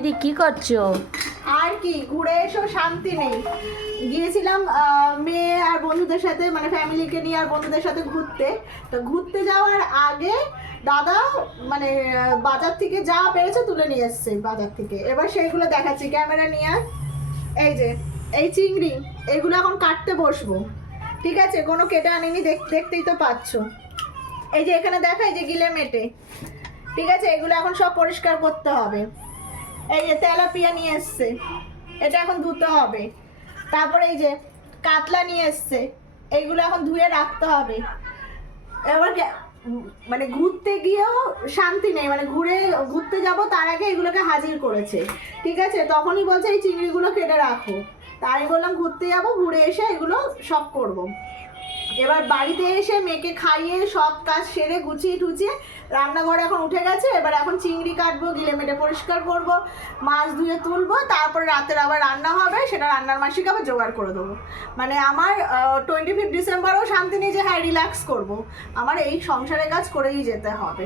দিদি কি করছো? আর কি, ঘুরে এসেও শান্তি নেই। গিয়েছিলাম মেয়ে আর বন্ধুদের সাথে, মানে ফ্যামিলিকে নিয়ে আর বন্ধুদের সাথে ঘুরতে। তো ঘুরতে যাওয়ার আগে দাদা মানে বাজার থেকে যা পেরেছে তুলে নিয়ে এসছে বাজার থেকে। এবার সেইগুলো দেখাচ্ছি, ক্যামেরা নিয়ে। এই যে এই চিংড়ি, এইগুলো এখন কাটতে বসবো। ঠিক আছে, কোনো কেটে আনিনি, দেখতেই তো পাচ্ছ। এই যে এখানে দেখা, এই যে গিলে মেটে। ঠিক আছে, এগুলো এখন সব পরিষ্কার করতে হবে। এই যে তেলাপিয়া নিয়ে এসছে, এটা এখন ধুতে হবে। তারপরে এই যে কাতলা নিয়ে এসছে, এইগুলো এখন ধুয়ে রাখতে হবে। এবার মানে ঘুরতে গিয়েও শান্তি নেই, মানে ঘুরতে যাব তার আগে এগুলোকে হাজির করেছে। ঠিক আছে, তখনই বলছে এই চিংড়িগুলো কেটে রাখো। তাই বললাম ঘুরতে যাব, ঘুরে এসে এগুলো সব করব। এবার বাড়িতে এসে মেয়েকে খাইয়ে সব কাজ সেরে গুছিয়ে টুচিয়ে রান্নাঘরে এখন উঠে গেছে। এবার এখন চিংড়ি কাটবো, গিলে মেটে পরিষ্কার করব, মাছ ধুয়ে তুলবো, তারপরে রাতের আবার রান্না হবে, সেটা রান্নার মাসিকে আবার জোগাড় করে দেবো। মানে আমার 25 ডিসেম্বরও শান্তি নেই যে হ্যাঁ রিল্যাক্স করব। আমার এই সংসারের কাজ করেই যেতে হবে।